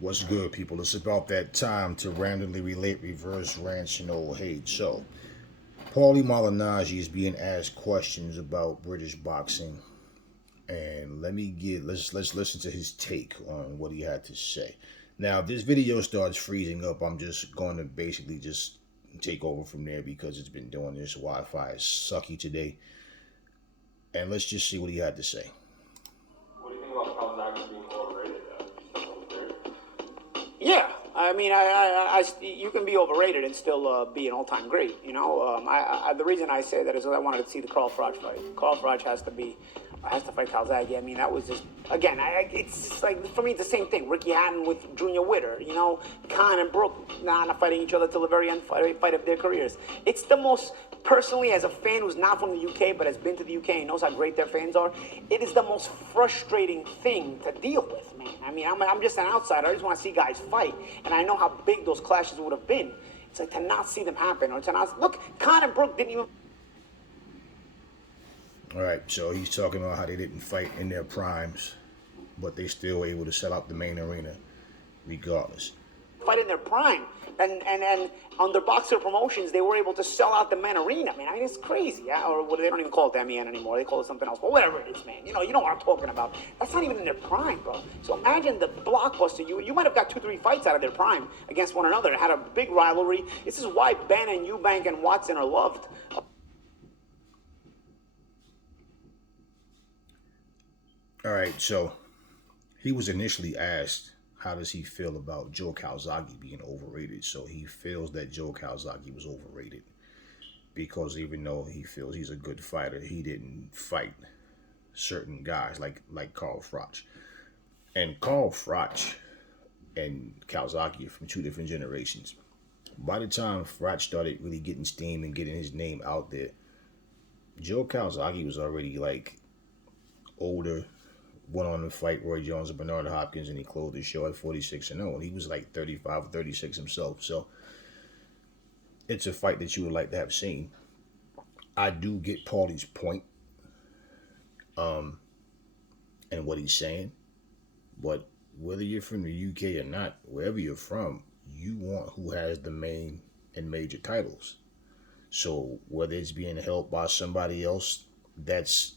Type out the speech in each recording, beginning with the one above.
What's good, people? It's about that time to randomly relate, reverse, rants, and old hate. So, Paulie Malignaggi is being asked questions about British boxing, and let's listen to his take on what he had to say. Now, if this video starts freezing up, I'm just going to basically just take over from there because it's been doing this. Wi-Fi is sucky today, and let's just see what he had to say. What do you think about Calzaghe being overrated? Yeah, I mean, you can be overrated and still be an all-time great. You know, the reason I say that is because I wanted to see the Carl Froch fight. Carl Froch has to fight Calzaghe. I mean, that was just again. It's just like for me, it's the same thing. Ricky Hatton with Junior Witter. You know, Khan and Brook not fighting each other till the very end fight of their careers. It's the most personally, as a fan who's not from the UK but has been to the UK and knows how great their fans are, it is the most frustrating thing to deal with, man. I mean, I'm just an outsider. I just want to see guys fight, and I know how big those clashes would have been. It's like to not see them happen, or to not look. Khan and Brook didn't even. All right, so he's talking about how they didn't fight in their primes, but they still were able to sell out the main arena regardless. Fight in their prime, and under Boxer Promotions, they were able to sell out the main arena. Man, I mean, it's crazy. Yeah? Or what, they don't even call it MEN anymore. They call it something else. But whatever it is, man. You know what I'm talking about. That's not even in their prime, bro. So imagine the blockbuster. You might have got 2-3 fights out of their prime against one another. It had a big rivalry. This is why Ben and Eubank and Watson are loved. All right, so he was initially asked, how does he feel about Joe Calzaghe being overrated? So he feels that Joe Calzaghe was overrated because even though he feels he's a good fighter, he didn't fight certain guys like Carl Froch. And Carl Froch and Calzaghe are from two different generations. By the time Froch started really getting steam and getting his name out there, Joe Calzaghe was already like older, went on to fight Roy Jones and Bernard Hopkins, and he closed his show at 46-0. And he was like 35 or 36 himself. So it's a fight that you would like to have seen. I do get Paulie's point, and what he's saying. But whether you're from the UK or not, wherever you're from, you want who has the main and major titles. So whether it's being held by somebody else that's,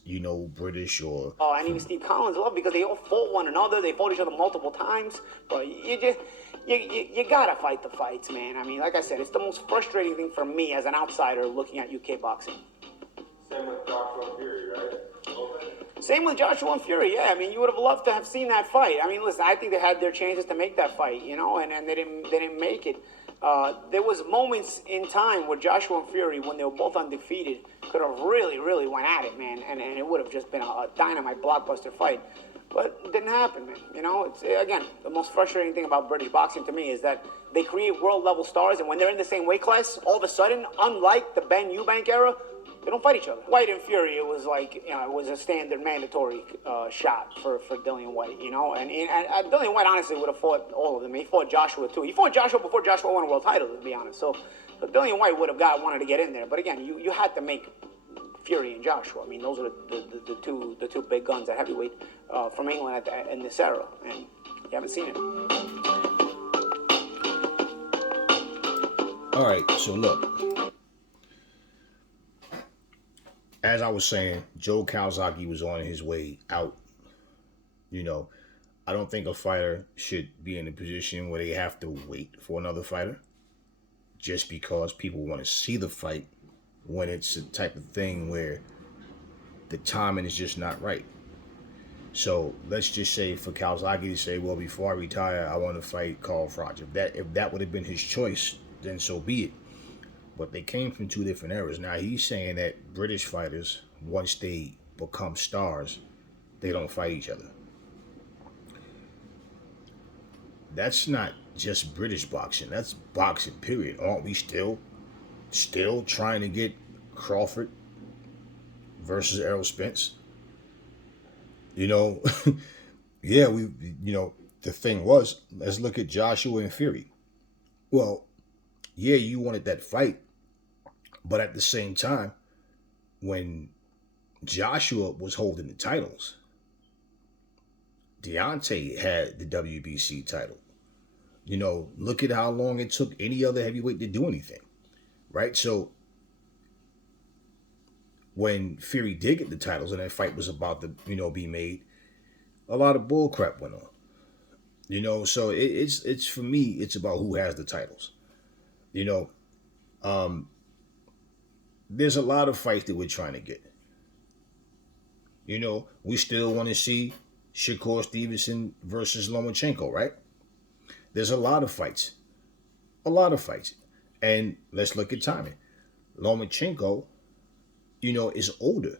British or... Oh, and even Steve Collins loved because they all fought one another. They fought each other multiple times. But you gotta fight the fights, man. I mean, like I said, it's the most frustrating thing for me as an outsider looking at UK boxing. Same with Joshua and Fury, right? Same with Joshua and Fury, yeah. I mean, you would have loved to have seen that fight. I mean, listen, I think they had their chances to make that fight, and they didn't make it. There was moments in time where Joshua and Fury, when they were both undefeated, could have really, really went at it, man, and it would have just been a dynamite blockbuster fight. But it didn't happen, man. It's again, the most frustrating thing about British boxing to me is that they create world-level stars, and when they're in the same weight class, all of a sudden, unlike the Ben Eubank era, they don't fight each other. White and Fury, it was like, it was a standard mandatory shot for Dillian White, and Dillian White honestly would have fought all of them. He fought Joshua too. He fought Joshua before Joshua won a world title, to be honest. So Dillian White would have wanted to get in there. But again, you had to make Fury and Joshua. I mean, those are the two big guns at heavyweight from England in this era, and you haven't seen it. All right, so look. As I was saying, Joe Calzaghe was on his way out. I don't think a fighter should be in a position where they have to wait for another fighter just because people want to see the fight when it's the type of thing where the timing is just not right. So let's just say for Calzaghe to say, well, before I retire, I want to fight Carl Froch. If that would have been his choice, then so be it. But they came from two different eras. Now he's saying that British fighters, once they become stars, they don't fight each other. That's not just British boxing. That's boxing, period. Aren't we still trying to get Crawford versus Errol Spence? Yeah, the thing was, let's look at Joshua and Fury. Well, yeah, you wanted that fight, but at the same time, when Joshua was holding the titles, Deontay had the WBC title. Look at how long it took any other heavyweight to do anything, right? So when Fury did get the titles and that fight was about to, be made, a lot of bull crap went on. So it's for me, it's about who has the titles. You know, um, there's a lot of fights that we're trying to get. We still want to see Shakur Stevenson versus Lomachenko, right? There's a lot of fights, and let's look at timing. Lomachenko, is older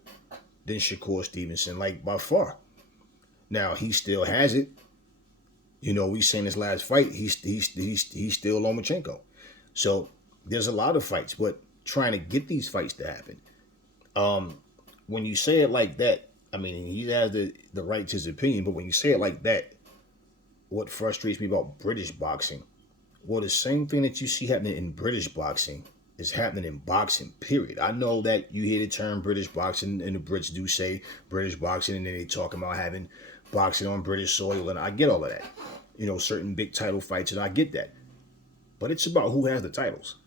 than Shakur Stevenson, like by far. Now he still has it. We seen his last fight. He's still Lomachenko. So there's a lot of fights, but trying to get these fights to happen. When you say it like that, I mean he has the right to his opinion, but when you say it like that, what frustrates me about British boxing, well, the same thing that you see happening in British boxing is happening in boxing, period. I know that you hear the term British boxing, and the Brits do say British boxing, and then they talk about having boxing on British soil, and I get all of that. Certain big title fights, and I get that. But it's about who has the titles.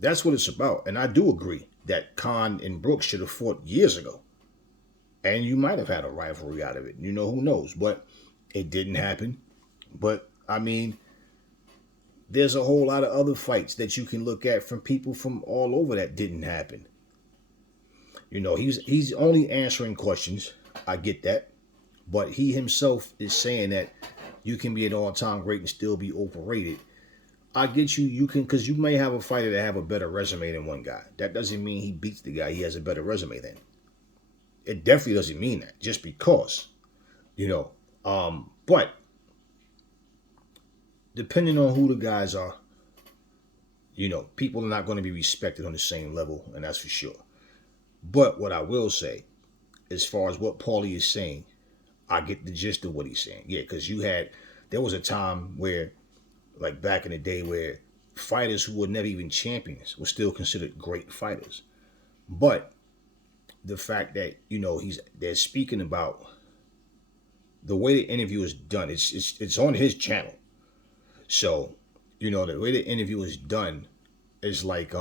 That's what it's about. And I do agree that Khan and Brooks should have fought years ago. And you might have had a rivalry out of it. Who knows? But it didn't happen. But, I mean, there's a whole lot of other fights that you can look at from people from all over that didn't happen. He's only answering questions. I get that. But he himself is saying that you can be an all-time great and still be overrated. I get you. You can, because you may have a fighter that have a better resume than one guy. That doesn't mean he beats the guy he has a better resume than. It definitely doesn't mean that just because, But depending on who the guys are, people are not going to be respected on the same level, and that's for sure. But what I will say, as far as what Paulie is saying, I get the gist of what he's saying. Yeah, because there was a time where, like back in the day, where fighters who were never even champions were still considered great fighters. But the fact that, they're speaking about the way the interview is done, it's on his channel. So, the way the interview is done is like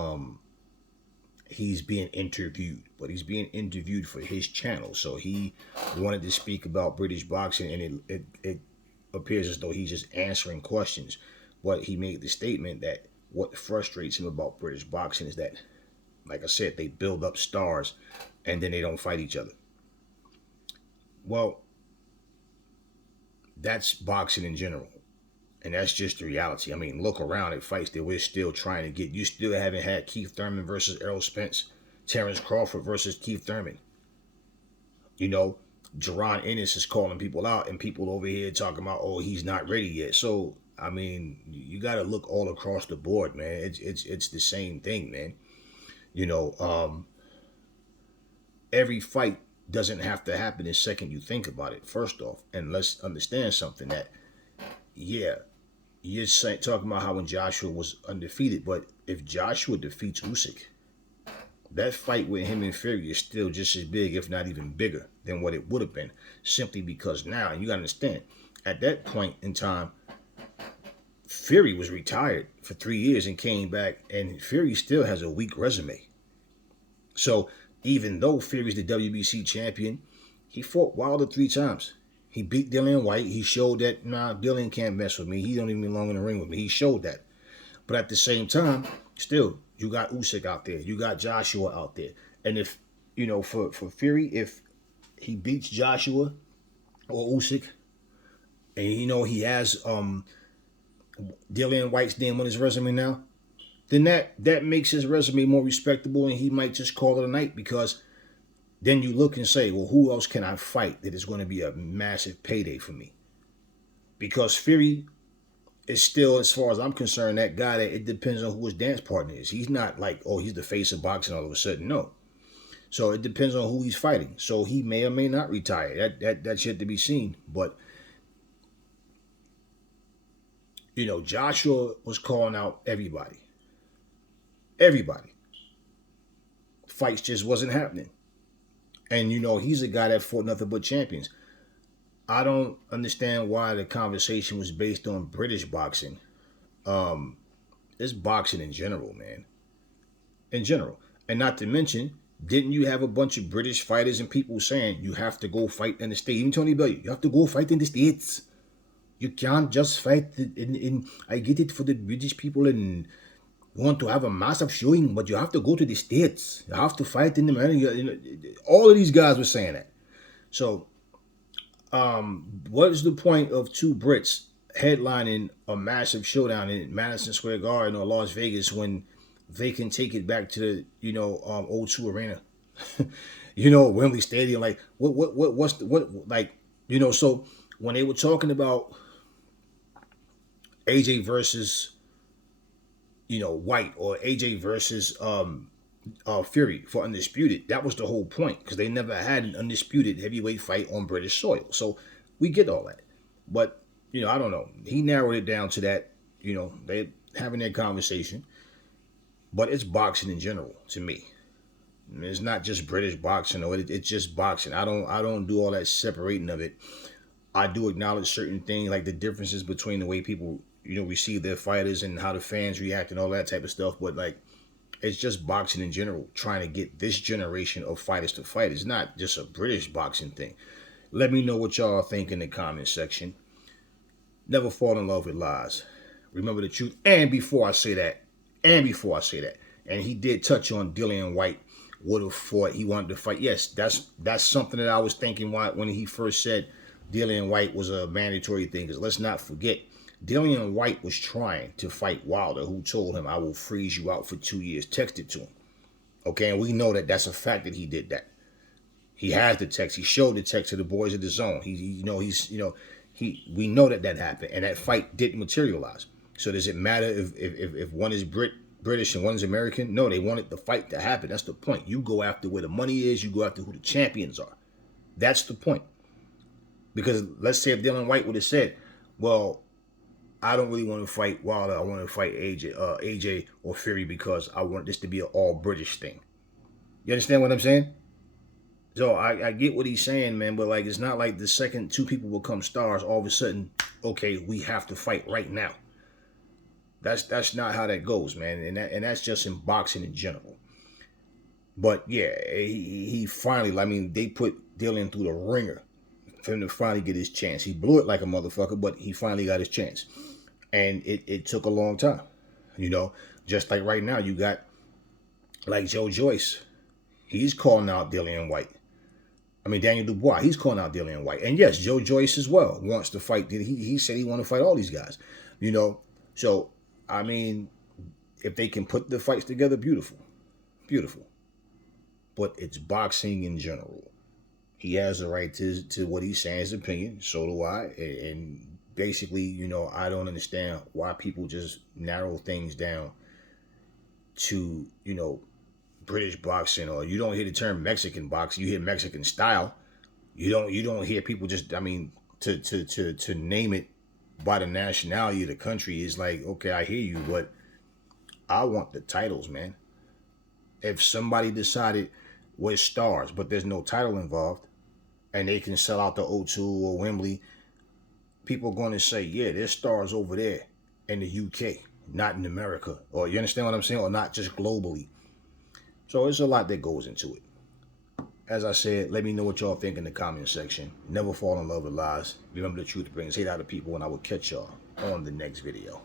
he's being interviewed, but he's being interviewed for his channel. So he wanted to speak about British boxing, and it appears as though he's just answering questions. But he made the statement that what frustrates him about British boxing is that, like I said, they build up stars and then they don't fight each other. Well, that's boxing in general. And that's just the reality. I mean, look around at fights that we're still trying to get. You still haven't had Keith Thurman versus Errol Spence, Terrence Crawford versus Keith Thurman. Jerron Ennis is calling people out, and people over here talking about, oh, he's not ready yet. So, I mean, you got to look all across the board, man. It's the same thing, man. Every fight doesn't have to happen the second you think about it, first off. And let's understand something that, yeah, you're talking about how when Joshua was undefeated, but if Joshua defeats Usyk, that fight with him and Fury is still just as big, if not even bigger, than what it would have been. Simply because now, and you got to understand, at that point in time, Fury was retired for 3 years and came back, and Fury still has a weak resume. So even though Fury's the WBC champion, he fought Wilder 3 times. He beat Dillian White. He showed that, Dillian can't mess with me. He don't even belong in the ring with me. He showed that. But at the same time, still, you got Usyk out there. You got Joshua out there. And if, for Fury, if he beats Joshua or Usyk, and he has Dillian White's name on his resume now, then that makes his resume more respectable, and he might just call it a night, because then you look and say, well, who else can I fight that is going to be a massive payday for me? Because Fury is still, as far as I'm concerned, that guy that it depends on who his dance partner is. He's not like, oh, he's the face of boxing all of a sudden. No. So it depends on who he's fighting. So he may or may not retire. That's yet to be seen. But, Joshua was calling out everybody. Everybody. Fights just wasn't happening. And, he's a guy that fought nothing but champions. I don't understand why the conversation was based on British boxing. Um, it's boxing in general, man. In general. And not to mention, didn't you have a bunch of British fighters and people saying you have to go fight in the States? Even Tony Bellew, you have to go fight in the States. You can't just fight in I get it for the British people and want to have a massive showing, but you have to go to the States. You have to fight in America. You know, all of these guys were saying that. So, what is the point of two Brits headlining a massive showdown in Madison Square Garden or Las Vegas when they can take it back to the O2 Arena, Wembley Stadium? Like, what's what like, So when they were talking about AJ versus White or AJ versus Fury for undisputed. That was the whole point because they never had an undisputed heavyweight fight on British soil. So we get all that, but I don't know. He narrowed it down to that. They having that conversation, but it's boxing in general to me. It's not just British boxing, or it's just boxing. I don't do all that separating of it. I do acknowledge certain things like the differences between the way people receive their fighters and how the fans react and all that type of stuff. But like, it's just boxing in general, trying to get this generation of fighters to fight. It's not just a British boxing thing. Let me know what y'all think in the comment section. Never fall in love with lies. Remember the truth. And before I say that, and he did touch on Dillian White would have fought. He wanted to fight. Yes, that's something that I was thinking when he first said Dillian White was a mandatory thing. Because let's not forget, Dillian White was trying to fight Wilder, who told him, "I will freeze you out for 2 years." Texted to him. Okay, and we know that that's a fact that he did that. He has the text. He showed the text to the boys at the zone. We know that happened, and that fight didn't materialize. So does it matter if one is British and one is American? No, they wanted the fight to happen. That's the point. You go after where the money is. You go after who the champions are. That's the point. Because let's say if Dillian White would have said, "Well, I don't really want to fight Wilder. I want to fight AJ or Fury because I want this to be an all British thing." You understand what I'm saying? So I get what he's saying, man, but like, it's not like the second two people become stars, all of a sudden, okay, we have to fight right now. That's not how that goes, man, and that's just in boxing in general. But yeah, he finally, I mean, they put Dillian through the ringer for him to finally get his chance. He blew it like a motherfucker, but he finally got his chance, and it took a long time, Just like right now, you got like Joe Joyce, he's calling out Dillian White. I mean, Daniel Dubois, he's calling out Dillian White. And yes, Joe Joyce as well wants to fight. He said he want to fight all these guys, So, I mean, if they can put the fights together, beautiful. Beautiful. But it's boxing in general. He has the right to what he's saying, his opinion. So do I. And basically, I don't understand why people just narrow things down to, British boxing, or you don't hear the term Mexican boxing. You hear Mexican style. You don't hear people just. I mean, to name it by the nationality of the country is like, okay, I hear you, but I want the titles, man. If somebody decided we're stars, but there's no title involved, and they can sell out the O2 or Wembley, people are going to say, yeah, there's stars over there in the UK, not in America, or you understand what I'm saying, or not just globally. So there's a lot that goes into it. As I said, let me know what y'all think in the comment section. Never fall in love with lies. Remember, the truth brings hate out of people, and I will catch y'all on the next video.